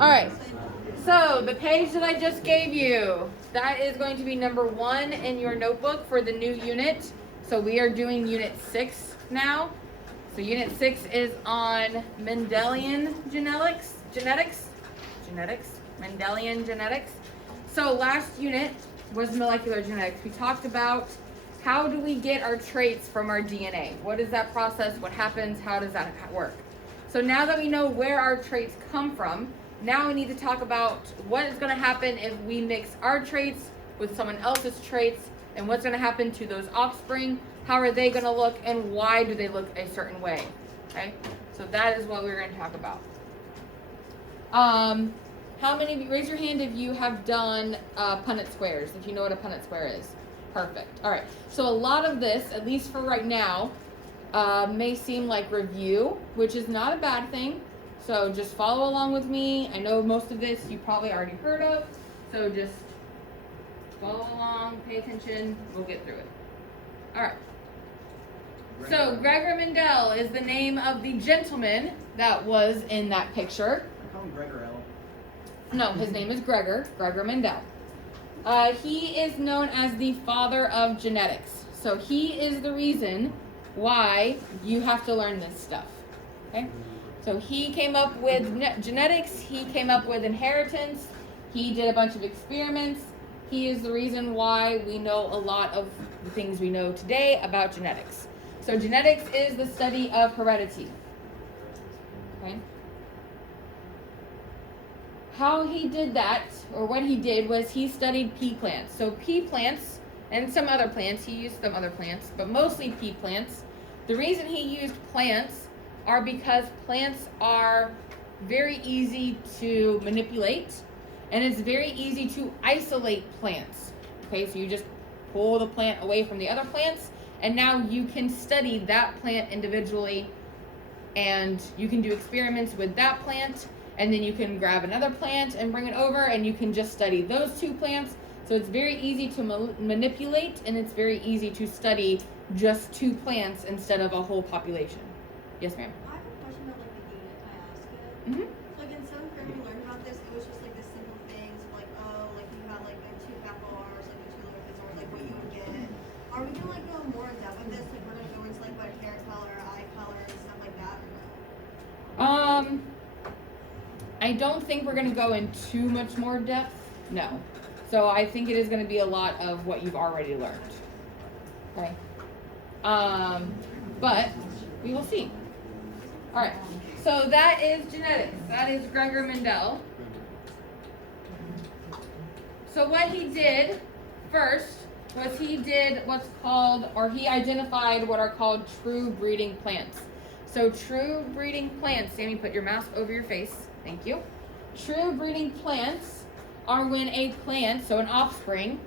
All right. So the page that I just gave you, that is going to be number 1 in your notebook for the new unit. So we are doing unit 6 now. So unit 6 is on Mendelian Mendelian genetics. So last unit was molecular genetics. We talked about how do we get our traits from our DNA? What is that process? What happens? How does that work? So now that we know where our traits come from, now we need to talk about what is going to happen if we mix our traits with someone else's traits, and what's going to happen to those offspring. How are they going to look, and why do they look a certain way? Okay, so that is what we're going to talk about. How many of you, raise your hand if you have done Punnett Squares, if you know what a Punnett Square is. Perfect. All right, so a lot of this, at least for right now, may seem like review, which is not a bad thing. So just follow along with me. I know most of this you probably already heard of, so just follow along, pay attention, we'll get through it. All right. So Gregory Mendel is the name of the gentleman that was in that picture. I call him Gregory. No, his name is Gregory Mendel. He is known as the father of genetics. So he is the reason why you have to learn this stuff. Okay? So he came up with genetics, he came up with inheritance, he did a bunch of experiments. He is the reason why we know a lot of the things we know today about genetics. So genetics is the study of heredity. Okay? How he did that, or what he did, was he studied pea plants. So pea plants, and some other plants, he used some other plants, but mostly pea plants. The reason he used plants are because plants are very easy to manipulate, and it's very easy to isolate plants. Okay, so you just pull the plant away from the other plants, and now you can study that plant individually, and you can do experiments with that plant, and then you can grab another plant and bring it over, and you can just study those 2 plants. So it's very easy to manipulate, and it's very easy to study just 2 plants instead of a whole population. Yes, ma'am? I have a question about like the unit I asked it. Mm-hmm. So like in 7th grade we learned about this, it was just like the simple things like, oh, like you have like the 2 capital R's, like the 2 lowercase R's, like what you would get. Are we gonna like go more in depth with this? Like we're gonna go into like what hair color, eye color, and stuff like that, or no? I don't think we're going to go in too much more depth. No. So I think it is going to be a lot of what you've already learned. Okay. But we will see. All right. So that is genetics. That is Gregory Mendel. So what he did first was he did what's called, or he identified what are called true breeding plants. So true breeding plants, Sammy, put your mask over your face. Thank you. True breeding plants are when a plant, so an offspring,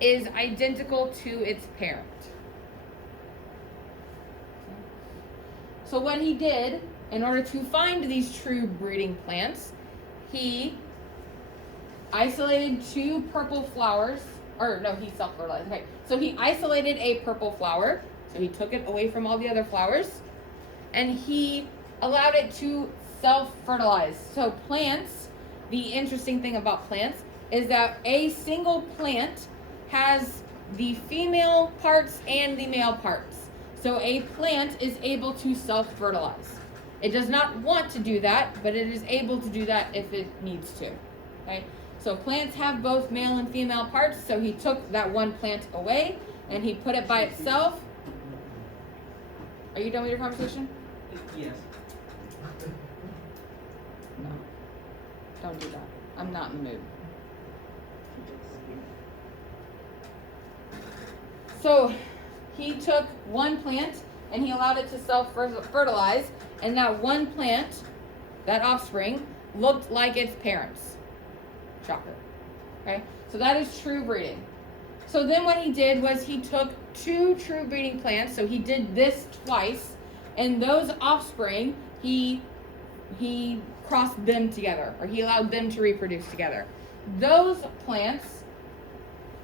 is identical to its parent. So what he did, in order to find these true breeding plants, he isolated 2 purple flowers, or no, he self-fertilized. Okay, so he isolated a purple flower, so he took it away from all the other flowers, and he allowed it to self-fertilize. So plants, the interesting thing about plants is that a single plant has the female parts and the male parts. So a plant is able to self-fertilize. It does not want to do that, but it is able to do that if it needs to. Okay? So plants have both male and female parts, so he took that one plant away and he put it by itself. Are you done with your conversation? Yes. No. Don't do that. I'm not in the mood. So he took one plant and he allowed it to self-fertilize, and that one plant, that offspring, looked like its parents. Shocker. Okay? So that is true breeding. So then what he did was he took 2 true breeding plants, so he did this twice, and those offspring, he crossed them together, or he allowed them to reproduce together. Those plants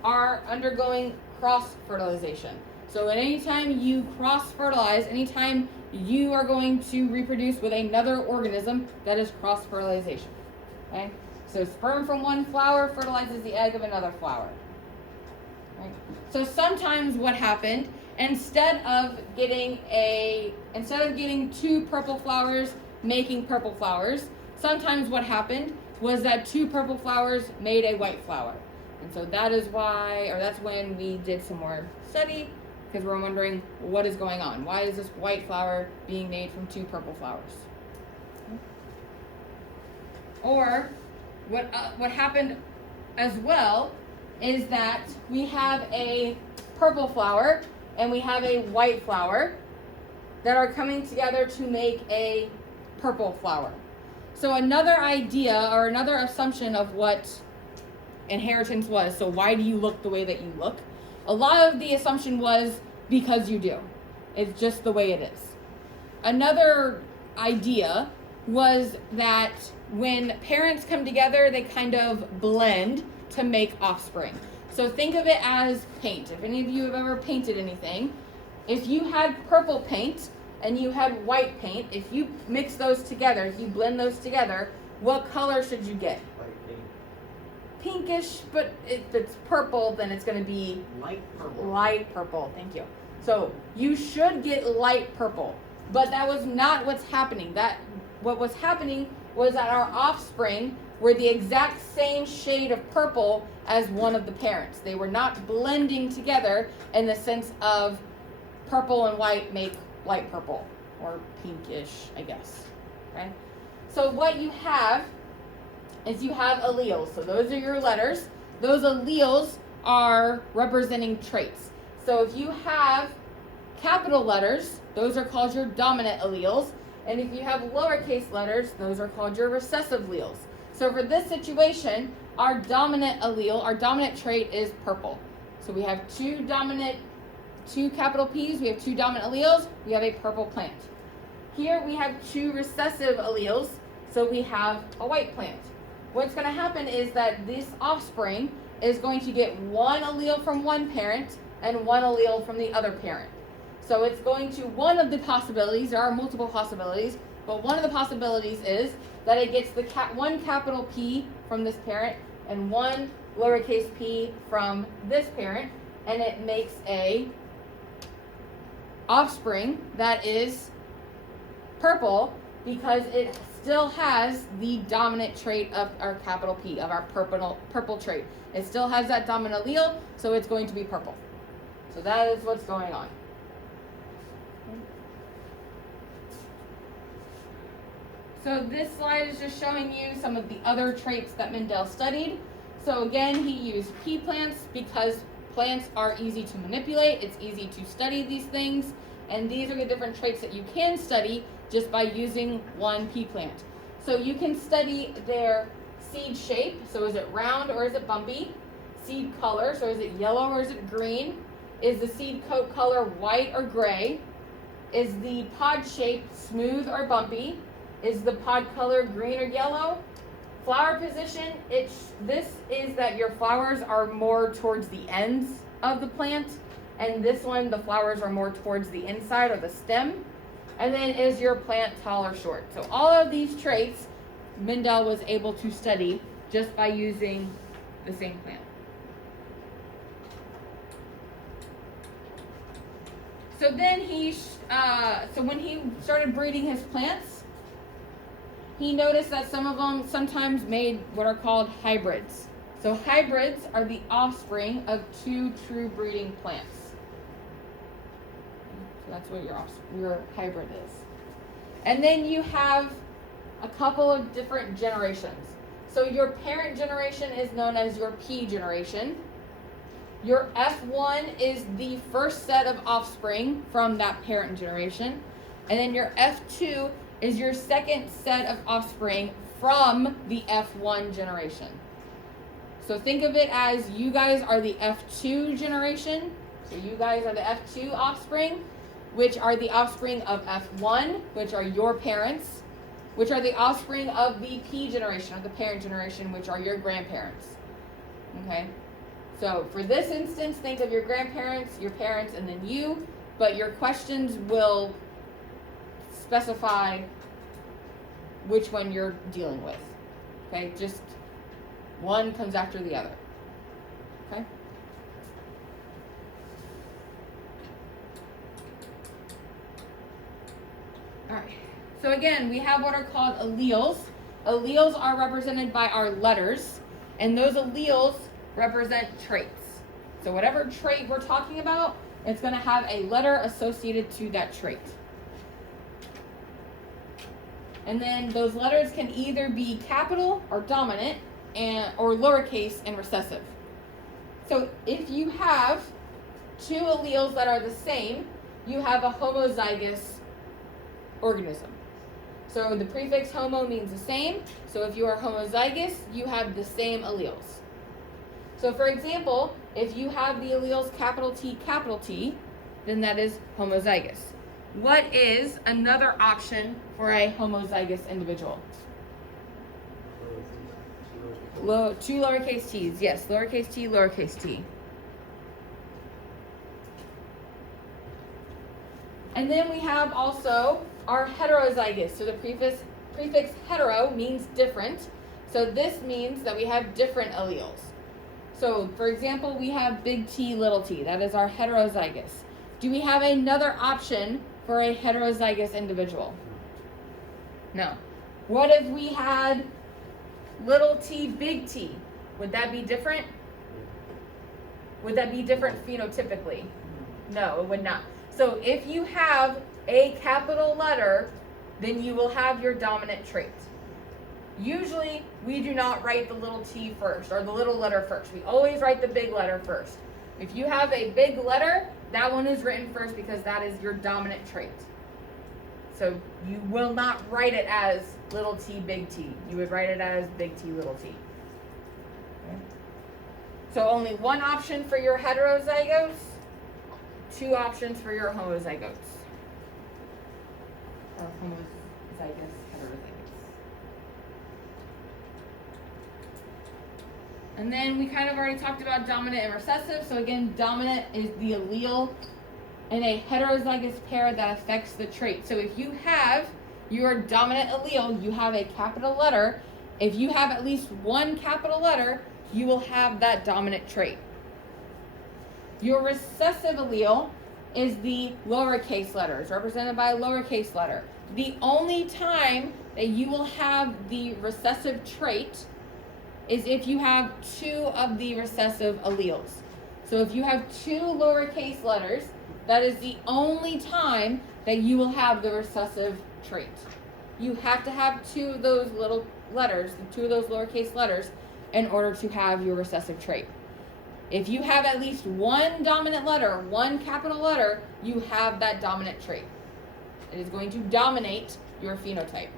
are undergoing cross-fertilization. So at any time you cross-fertilize, anytime you are going to reproduce with another organism, that is cross-fertilization. Okay? So sperm from one flower fertilizes the egg of another flower. Right? So sometimes what happened, instead of getting two purple flowers making purple flowers, sometimes what happened was that two purple flowers made a white flower. And so that's when we did some more study, because we're wondering what is going on. Why is this white flower being made from two purple flowers? Or what happened as well is that we have a purple flower and we have a white flower that are coming together to make a purple flower. So another idea or another assumption of what inheritance was, so why do you look the way that you look? A lot of the assumption was because you do. It's just the way it is. Another idea was that when parents come together, they kind of blend to make offspring. So think of it as paint. If any of you have ever painted anything, if you had purple paint and you had white paint, if you mix those together, if you blend those together, what color should you get? Light pink. Pinkish, but if it's purple, then it's going to be Light purple. light purple. Thank you. So you should get light purple, but that was not what's happening. What was happening was that our offspring were the exact same shade of purple as one of the parents. They were not blending together in the sense of purple and white make light purple, or pinkish, I guess. Okay? So what you have is you have alleles. So those are your letters. Those alleles are representing traits. So if you have capital letters, those are called your dominant alleles. And if you have lowercase letters, those are called your recessive alleles. So for this situation, our dominant allele, our dominant trait is purple. So we have two capital P's, we have two dominant alleles, we have a purple plant. Here we have two recessive alleles, so we have a white plant. What's going to happen is that this offspring is going to get one allele from one parent and one allele from the other parent. So it's going to, one of the possibilities, there are multiple possibilities, but one of the possibilities is that it gets the one capital P from this parent and one lowercase p from this parent, and it makes a offspring that is purple because it still has the dominant trait of our capital P, of our purple trait. It still has that dominant allele, so it's going to be purple. So that is what's going on. So this slide is just showing you some of the other traits that Mendel studied. So again, he used pea plants because plants are easy to manipulate. It's easy to study these things. And these are the different traits that you can study just by using one pea plant. So you can study their seed shape. So is it round or is it bumpy? Seed color. So is it yellow or is it green? Is the seed coat color white or gray? Is the pod shape smooth or bumpy? Is the pod color green or yellow? Flower position, this is that your flowers are more towards the ends of the plant, and this one, the flowers are more towards the inside or the stem. And then is your plant tall or short? So all of these traits, Mendel was able to study just by using the same plant. So then when he started breeding his plants, he noticed that some of them sometimes made what are called hybrids. So hybrids are the offspring of two true breeding plants. So that's what your hybrid is. And then you have a couple of different generations. So your parent generation is known as your P generation. Your F1 is the first set of offspring from that parent generation. And then your F2 is your second set of offspring from the F1 generation. So think of it as you guys are the F2 generation. So you guys are the F2 offspring, which are the offspring of F1, which are your parents, which are the offspring of the P generation, of the parent generation, which are your grandparents. Okay? So for this instance, think of your grandparents, your parents, and then you, but your questions will specify which one you're dealing with. Okay, just one comes after the other. Okay? Alright, so again, we have what are called alleles. Alleles are represented by our letters, and those alleles represent traits. So whatever trait we're talking about, it's going to have a letter associated to that trait. And then those letters can either be capital or dominant, or lowercase and recessive. So if you have two alleles that are the same, you have a homozygous organism. So the prefix homo means the same. So if you are homozygous, you have the same alleles. So for example, if you have the alleles capital T, then that is homozygous. What is another option for a homozygous individual? Two lowercase t's, yes, lowercase t, lowercase t. And then we have also our heterozygous. So the prefix hetero means different. So this means that we have different alleles. So for example, we have big T, little t. That is our heterozygous. Do we have another option for a heterozygous individual? No. What if we had little t, big T? Would that be different? Would that be different phenotypically? No, it would not. So if you have a capital letter, then you will have your dominant trait. Usually, we do not write the little t first, or the little letter first. We always write the big letter first. If you have a big letter, that one is written first because that is your dominant trait. So you will not write it as little t, big T. You would write it as big T, little t. Okay. So only one option for your heterozygous, two options for your homozygotes. Or homozygous, heterozygous. And then we kind of already talked about dominant and recessive. So again, dominant is the allele in a heterozygous pair that affects the trait. So if you have your dominant allele, you have a capital letter. If you have at least one capital letter, you will have that dominant trait. Your recessive allele is the lowercase letters, represented by a lowercase letter. The only time that you will have the recessive trait is if you have two of the recessive alleles. So if you have two lowercase letters, that is the only time that you will have the recessive trait. You have to have two of those little letters, two of those lowercase letters, in order to have your recessive trait. If you have at least one dominant letter, one capital letter, you have that dominant trait. It is going to dominate your phenotype.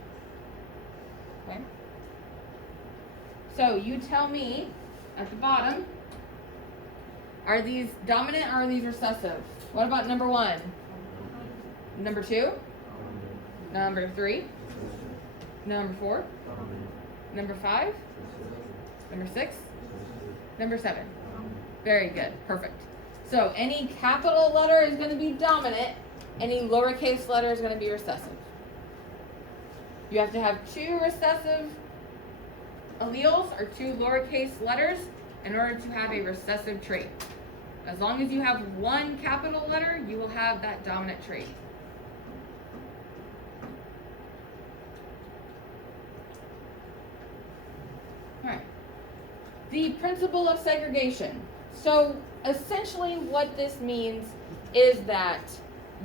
Okay? So you tell me at the bottom, are these dominant or are these recessive? What about number 1? Number 2? Number 3? Number 4? Number 5? Number 6? Number 7? Very good. Perfect. So any capital letter is going to be dominant. Any lowercase letter is going to be recessive. You have to have two recessive alleles or two lowercase letters in order to have a recessive trait. As long as you have one capital letter, you will have that dominant trait. All right. The principle of segregation. So essentially what this means is that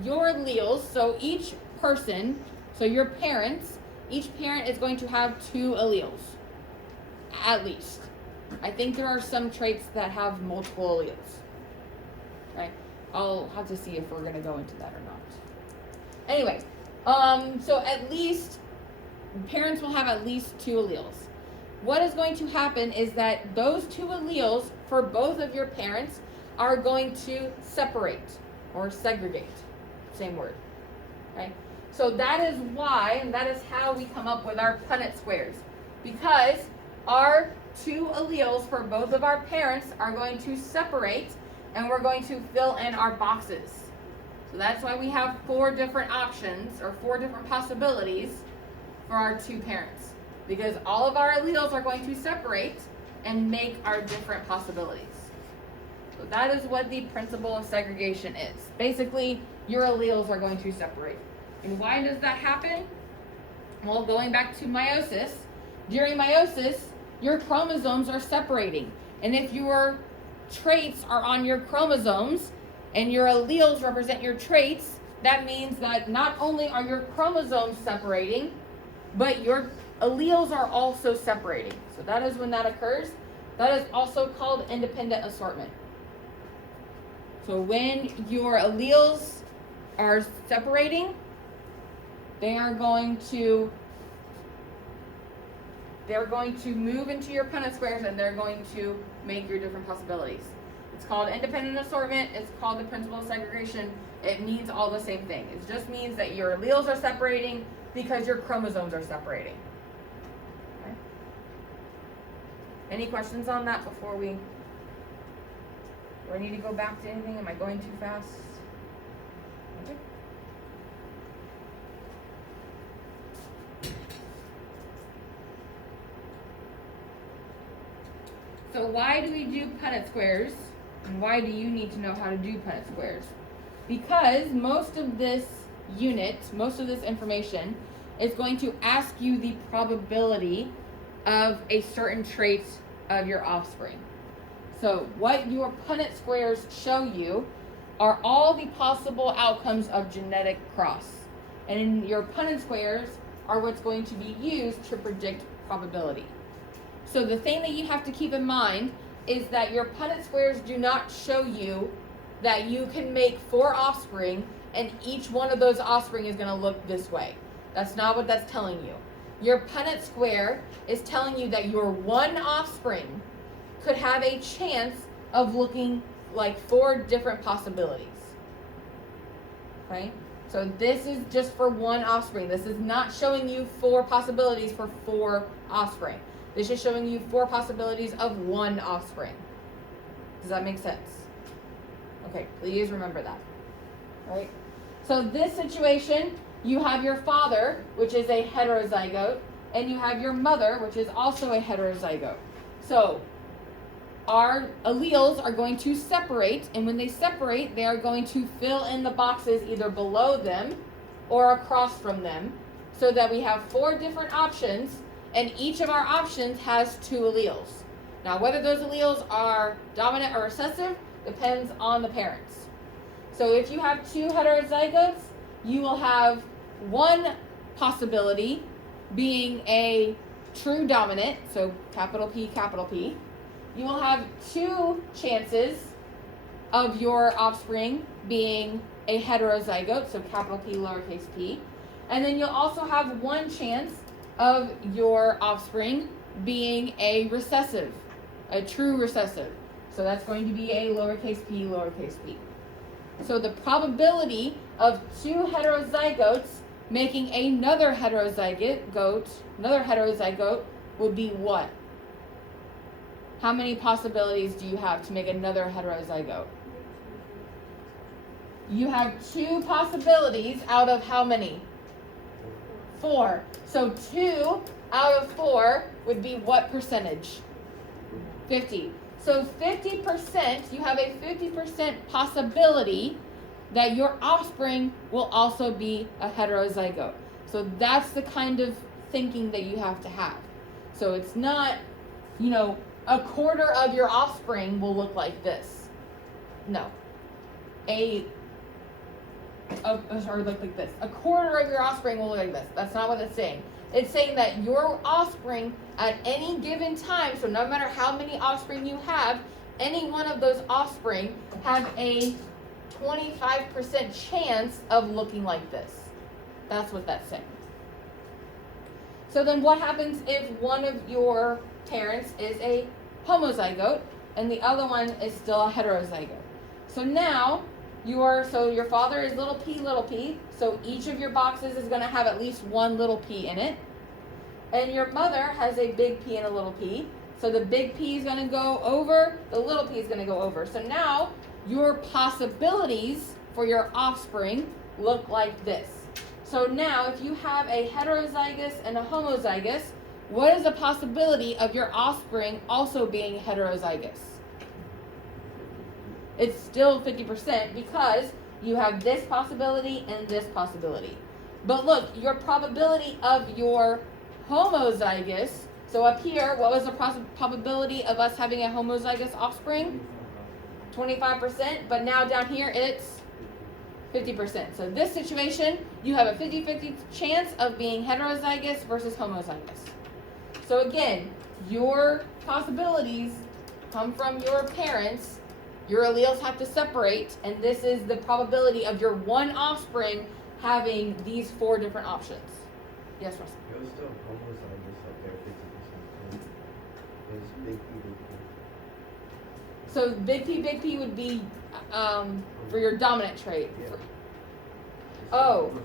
your alleles, so each person, so your parents, each parent is going to have two alleles, at least. I think there are some traits that have multiple alleles. Right? I'll have to see if we're going to go into that or not. Anyway, so at least parents will have at least two alleles. What is going to happen is that those two alleles for both of your parents are going to separate or segregate. Same word. Okay? So that is why, and that is how we come up with our Punnett squares. Because our two alleles for both of our parents are going to separate, and we're going to fill in our boxes. So that's why we have 4 different options or 4 different possibilities for our two parents. because all of our alleles are going to separate and make our different possibilities. So that is what the principle of segregation is. Basically, your alleles are going to separate. And why does that happen? Well, going back to meiosis, during meiosis, your chromosomes are separating. And if your traits are on your chromosomes and your alleles represent your traits, that means that not only are your chromosomes separating, but your alleles are also separating. So that is when that occurs. That is also called independent assortment. So when your alleles are separating, they're going to move into your Punnett squares, and they're going to make your different possibilities. It's called independent assortment. It's called the principle of segregation. It means all the same thing. It just means that your alleles are separating because your chromosomes are separating. Okay. Any questions on that before we? Do I need to go back to anything? Am I going too fast? Okay. So why do we do Punnett squares? And why do you need to know how to do Punnett squares? Because most of this unit, most of this information, is going to ask you the probability of a certain trait of your offspring. So what your Punnett squares show you are all the possible outcomes of genetic cross. And your Punnett squares are what's going to be used to predict probability. So the thing that you have to keep in mind is that your Punnett squares do not show you that you can make 4 offspring and each one of those offspring is going to look this way. That's not what that's telling you. Your Punnett square is telling you that your one offspring could have a chance of looking like 4 different possibilities. Okay? So this is just for one offspring. This is not showing you 4 possibilities for 4 offspring. This is showing you 4 possibilities of one offspring. Does that make sense? Okay, please remember that. All right? So this situation, you have your father, which is a heterozygote, and you have your mother, which is also a heterozygote. So our alleles are going to separate, and when they separate, they are going to fill in the boxes either below them or across from them, so that we have 4 different options, and each of our options has 2 alleles. Now, whether those alleles are dominant or recessive depends on the parents. So if you have 2 heterozygotes, you will have one possibility being a true dominant, so capital P, capital P. You will have 2 chances of your offspring being a heterozygote, so capital P, lowercase p. And then you'll also have 1 chance of your offspring being a recessive, a true recessive. So that's going to be a lowercase p, lowercase p. So the probability of 2 heterozygotes making another heterozygote would be what? How many possibilities do you have to make another heterozygote? You have 2 possibilities out of how many? 4. So 2 out of 4 would be what percentage? 50. So 50%, you have a 50% possibility that your offspring will also be a heterozygote. So that's the kind of thinking that you have to have. So it's not, a quarter of your offspring will look like this. No. Like this. A quarter of your offspring will look like this. That's not what it's saying. It's saying that your offspring at any given time, so no matter how many offspring you have, any one of those offspring have a 25% chance of looking like this. That's what that's saying. So then what happens if one of your parents is a homozygote and the other one is still a heterozygote? So now your father is little p, so each of your boxes is going to have at least 1 little p in it. And your mother has a big P and a little p, so the big P is going to go over, the little p is going to go over. So now your possibilities for your offspring look like this. So now if you have a heterozygous and a homozygous, what is the possibility of your offspring also being heterozygous? It's still 50% because you have this possibility and this possibility. But look, your probability of your homozygous, so up here, what was the probability of us having a homozygous offspring? 25%, but now down here it's 50%. So this situation, you have a 50-50 chance of being heterozygous versus homozygous. So again, your possibilities come from your parents. Your alleles have to separate, and this is the probability of your one offspring having these 4 different options. Yes, Russell? It was still homozygous up there, 50%. It was big P, big P. So big P would be for your dominant trait. Yeah. Oh. Homozygous.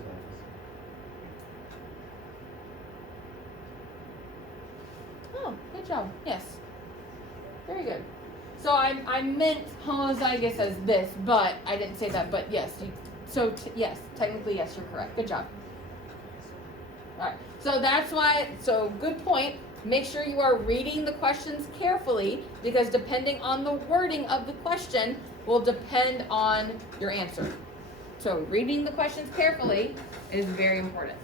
Oh, good job. Yes. Very good. So I meant homozygous as this, but I didn't say that. But yes, yes, technically yes, you're correct. Good job. All right. So that's why. So good point. Make sure you are reading the questions carefully, because depending on the wording of the question will depend on your answer. So reading the questions carefully is very important.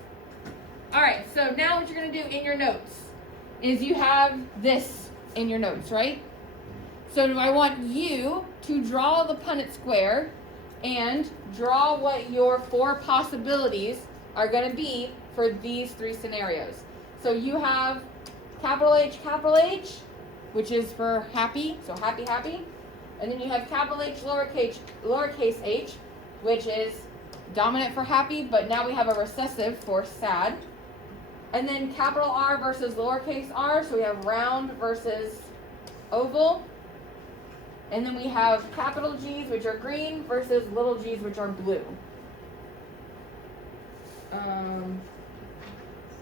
All right. So now what you're going to do in your notes is you have this in your notes, right? So I want you to draw the Punnett Square and draw what your 4 possibilities are going to be for these 3 scenarios. So you have capital H, which is for happy, so happy, happy. And then you have capital H, lowercase h, which is dominant for happy, but now we have a recessive for sad. And then capital R versus lowercase r, so we have round versus oval. And then we have capital G's, which are green, versus little g's, which are blue.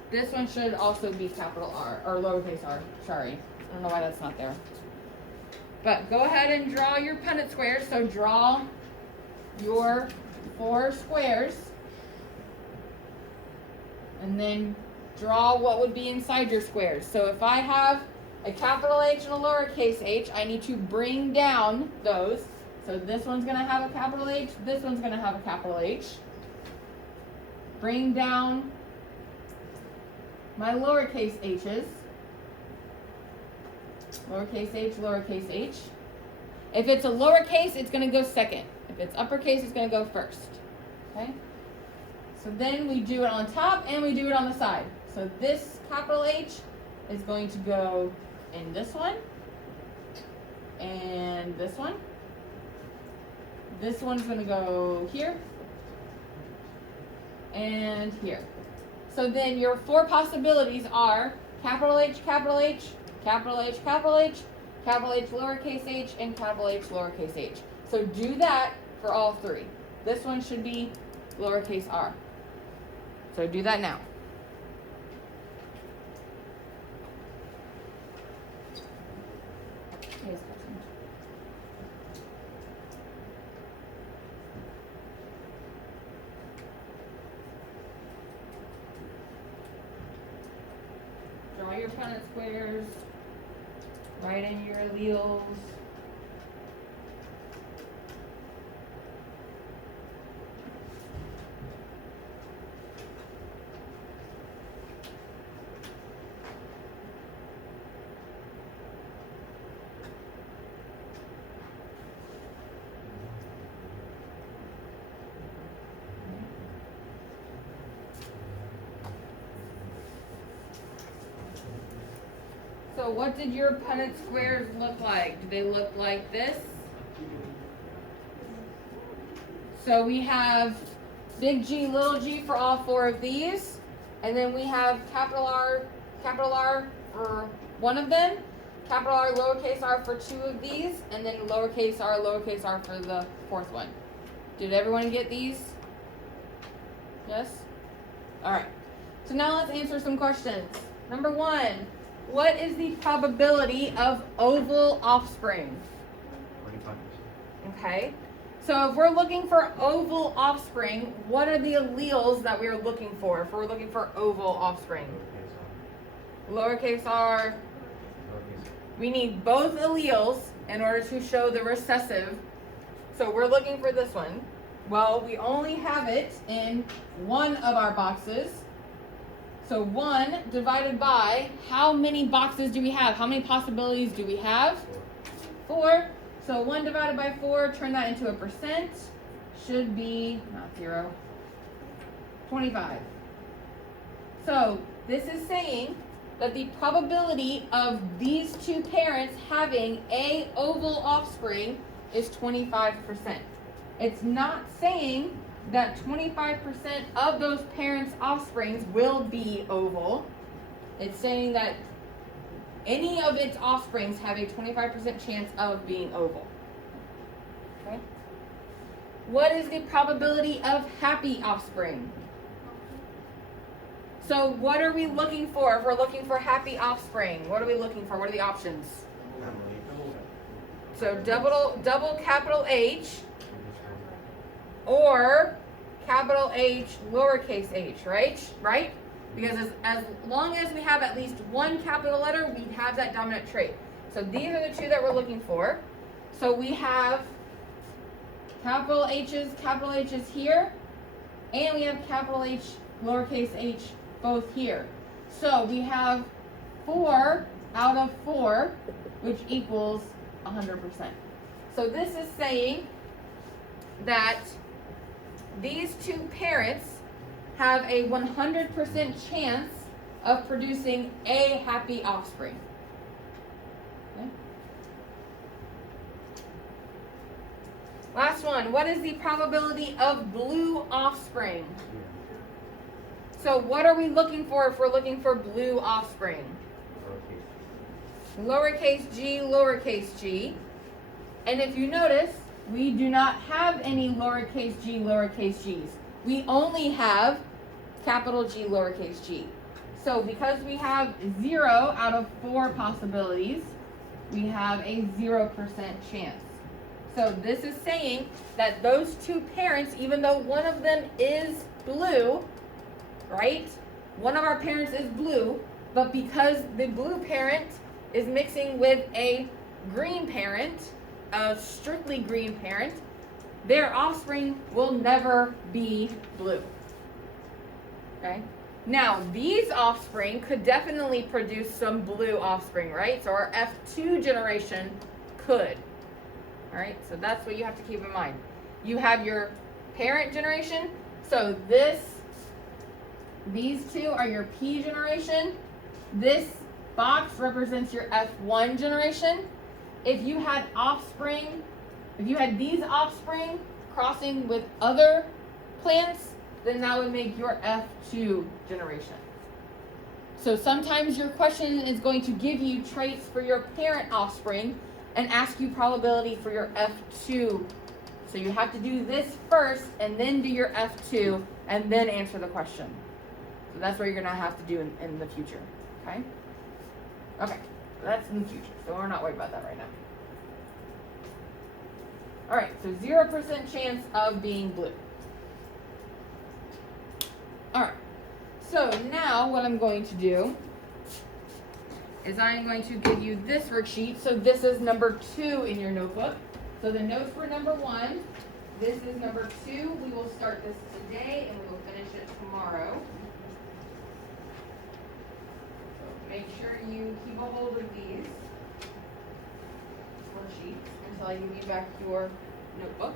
This one should also be capital R, or lowercase r. Sorry. I don't know why that's not there. But go ahead and draw your Punnett squares. So draw your 4 squares. And then draw what would be inside your squares. So if I have a capital H and a lowercase h, I need to bring down those. So this one's going to have a capital H, this one's going to have a capital H. Bring down my lowercase h's. Lowercase h, lowercase h. If it's a lowercase, it's going to go second. If it's uppercase, it's going to go first. Okay? So then we do it on top and we do it on the side. So this capital H is going to go in this one, and this one. This one's going to go here, and here. So then your 4 possibilities are capital H, capital H, capital H, capital H, capital H, lowercase h, and capital H, lowercase h. So do that for all 3. This one should be lowercase r. So do that now. Draw your Punnett squares. Write in your alleles. So what did your Punnett squares look like? Do they look like this? So we have big G, little g for all 4 of these. And then we have capital R for one of them. Capital R, lowercase r for 2 of these. And then lowercase r for the 4th one. Did everyone get these? Yes? Alright. So now let's answer some questions. Number 1. What is the probability of oval offspring? 25%. Okay. So if we're looking for oval offspring, what are the alleles that we are looking for if we're looking for oval offspring? lowercase r. We need both alleles in order to show the recessive. So we're looking for this one. Well, we only have it in one of our boxes. So 1 divided by, how many boxes do we have? How many possibilities do we have? 4. So 1 divided by 4, turn that into a percent. Should be, not 0, 25. So this is saying that the probability of these two parents having a oval offspring is 25%. It's not saying that 25% of those parents' offsprings will be oval. It's saying that any of its offsprings have a 25% chance of being oval. Okay? What is the probability of happy offspring? So what are we looking for if we're looking for happy offspring? What are we looking for? What are the options? So double capital H or capital H, lowercase h, right? Because as long as we have at least one capital letter, we have that dominant trait. So these are the two that we're looking for. So we have capital H's here, and we have capital H, lowercase h, both here. So we have 4 out of 4, which equals 100%. So this is saying that these two parents have a 100% chance of producing a happy offspring. Okay. Last one. What is the probability of blue offspring? So what are we looking for if we're looking for blue offspring? Lowercase g. And if you notice, we do not have any lowercase g's. We only have capital G, lowercase g. So because we have 0 out of 4 possibilities, we have a 0% chance. So this is saying that those two parents, even though one of them is blue, right? One of our parents is blue, but because the blue parent is mixing with a green parent, a strictly green parent, their offspring will never be blue. Okay? Now, these offspring could definitely produce some blue offspring, right? So our F2 generation could. All right? So that's what you have to keep in mind. You have your parent generation. So these two are your P generation. This box represents your F1 generation. If you had offspring, if you had these offspring crossing with other plants, then that would make your F2 generation. So sometimes your question is going to give you traits for your parent offspring and ask you probability for your F2. So you have to do this first and then do your F2 and then answer the question. So that's what you're going to have to do in the future. Okay? Okay. That's in the future, so we're not worried about that right now. Alright, so 0% chance of being blue. Alright, so now what I'm going to do is I'm going to give you this worksheet. So this is number 2 in your notebook. So the notes were number 1. This is number 2. We will start this today and we will finish it tomorrow. Make sure you keep a hold of these worksheets until I give you back your notebook.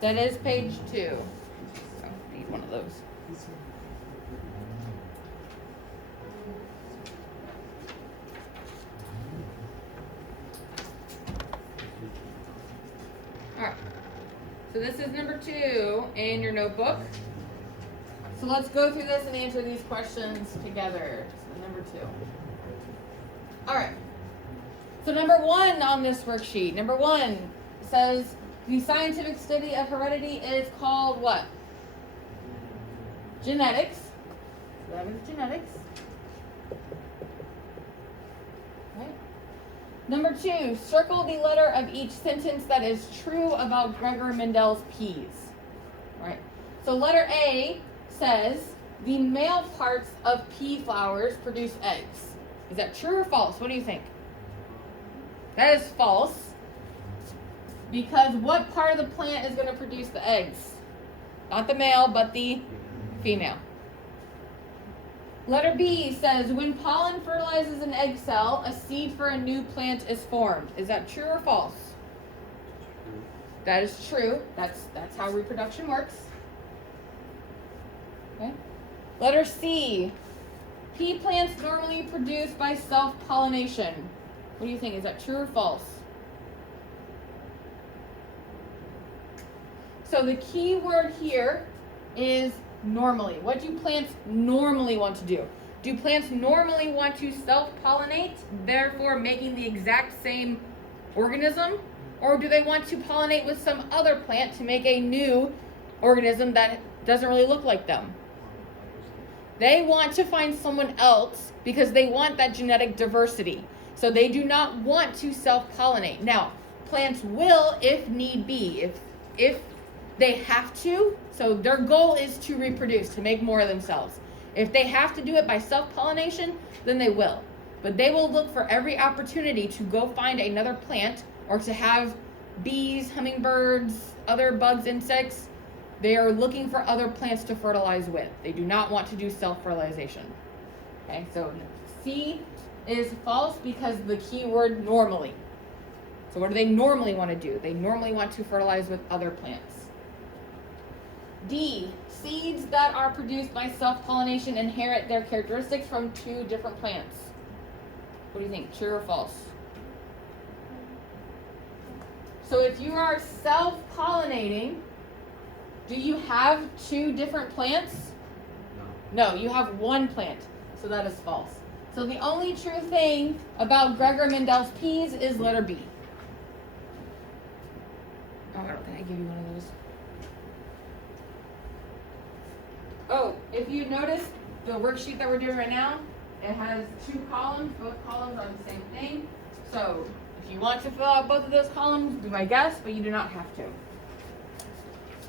That is page 2. So, need one of those. So this is number 2 in your notebook. So let's go through this and answer these questions together. So number 2. All right. So number 1 on this worksheet, number 1 says the scientific study of heredity is called what? Genetics. So that is genetics. Right. Number 2, circle the letter of each sentence that is true about Gregory Mendel's peas. All right. So letter A says the male parts of pea flowers produce eggs. Is that true or false? What do you think? That is false. Because what part of the plant is going to produce the eggs? Not the male, but the female. Letter B says when pollen fertilizes an egg cell, a seed for a new plant is formed. Is that true or false? True. That is true. That's how reproduction works. Okay. Letter C. Pea plants normally produce by self-pollination. What do you think? Is that true or false? So the key word here is normally. What do plants normally want to do? Do plants normally want to self-pollinate, therefore making the exact same organism? Or do they want to pollinate with some other plant to make a new organism that doesn't really look like them? They want to find someone else because they want that genetic diversity. So they do not want to self-pollinate. Now, plants will if need be, if they have to. So their goal is to reproduce, to make more of themselves. If they have to do it by self-pollination, then they will. But they will look for every opportunity to go find another plant or to have bees, hummingbirds, other bugs, insects. They are looking for other plants to fertilize with. They do not want to do self-fertilization. Okay, so C is false because the key word normally. So what do they normally want to do? They normally want to fertilize with other plants. D, seeds that are produced by self-pollination inherit their characteristics from 2 different plants. What do you think, true or false? So if you are self-pollinating, do you have 2 different plants? No, you have 1 plant. So that is false. So the only true thing about Gregory Mendel's peas is letter B. Oh, I don't think I gave you one of those. Oh, if you notice the worksheet that we're doing right now, it has 2 columns. Both columns are the same thing. So if you want to fill out both of those columns, be my guest, but you do not have to.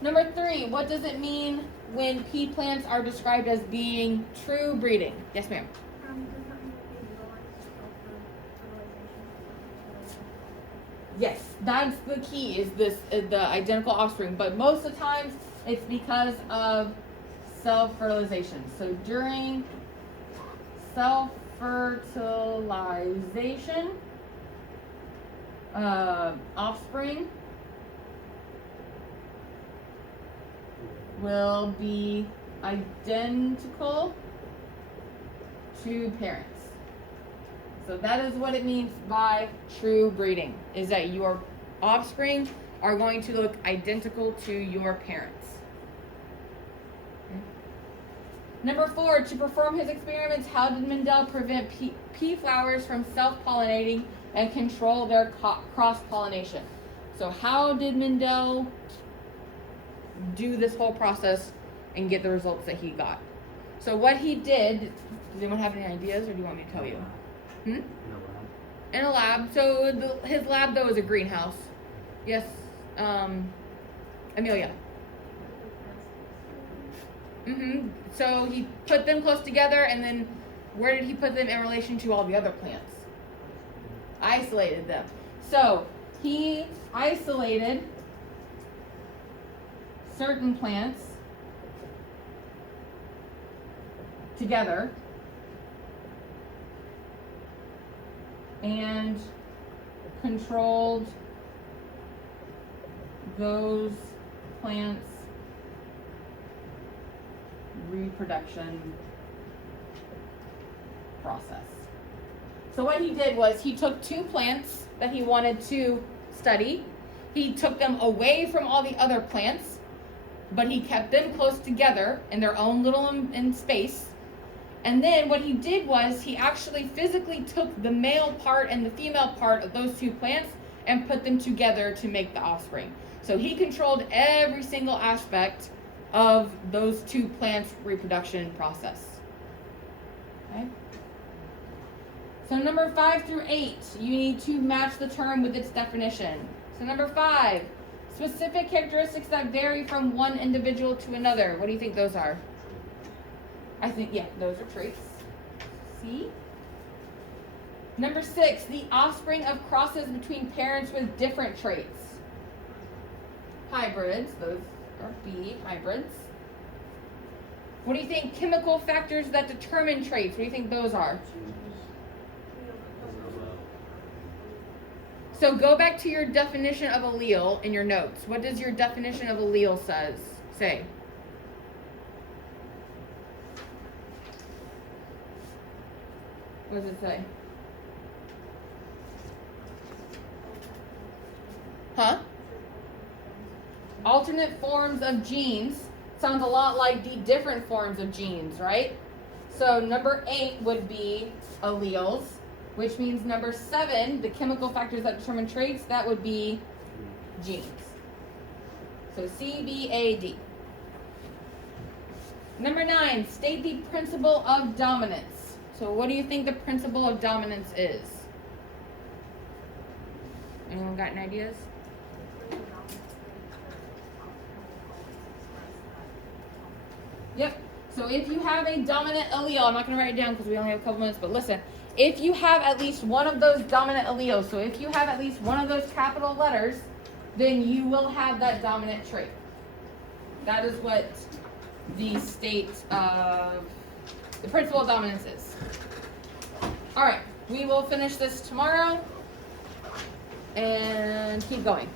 Number 3, what does it mean when pea plants are described as being true breeding? Yes, ma'am. Yes, that's the key, is the identical offspring. But most of the times, it's because of self-fertilization. So during self-fertilization, offspring will be identical to parents. So that is what it means by true breeding, is that your offspring are going to look identical to your parents. Okay. Number 4, to perform his experiments, how did Mendel prevent pea flowers from self-pollinating and control their cross-pollination? So how did Mendel do this whole process and get the results that he got? So what he did, does anyone have any ideas, or do you want me to tell you? In a lab. So his lab, though, is a greenhouse. Yes, Amelia. So he put them close together, and then where did he put them in relation to all the other plants? Isolated them. So he isolated certain plants together and controlled those plants' reproduction process. So what he did was he took 2 plants that he wanted to study. he took them away from all the other plants, but he kept them close together in their own little in space. And then what he did was he actually physically took the male part and the female part of those two plants and put them together to make the offspring. So he controlled every single aspect of those two plants' reproduction process. Okay? So number 5 through 8, you need to match the term with its definition. So number 5, specific characteristics that vary from one individual to another. What do you think those are? I think, yeah, those are traits. C. Number 6, the offspring of crosses between parents with different traits. Hybrids, those are B, hybrids. What do you think chemical factors that determine traits? What do you think those are? So go back to your definition of allele in your notes. What does your definition of allele say? What does it say? Huh? Alternate forms of genes. Sounds a lot like the different forms of genes, right? So number 8 would be alleles, which means number 7, the chemical factors that determine traits, that would be genes. So C, B, A, D. Number 9, state the principle of dominance. So what do you think the principle of dominance is? Anyone got any ideas? Yep. So if you have a dominant allele, I'm not going to write it down because we only have a couple minutes, but listen. If you have at least one of those dominant alleles, so if you have at least one of those capital letters, then you will have that dominant trait. That is what the state of the principle of dominance is. All right, we will finish this tomorrow and keep going.